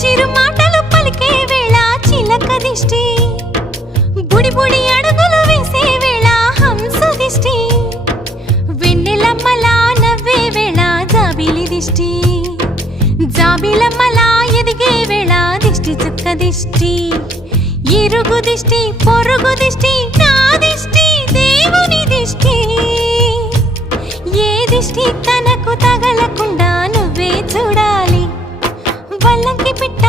చిరు మాటలు పలికే వేళ చిలక దిష్టి, బుడి బుడి అడుగులు వేసే వేళ హంస దిష్టి, వెన్నెలమ్మలా నవ్వే వేళ జాబిలి దిష్టి, జాబిలమ్మలా ఎదిగే వేళ దిష్టి చుక్క దిష్టి, ఇరుగు దిష్టి పొరుగు దిష్టి నా దిష్టి దేవుని దిష్టి, ఏ దిష్టి తనకు తగలకుండా నువ్వే చూడాలి. వల్లంకి పిట్ట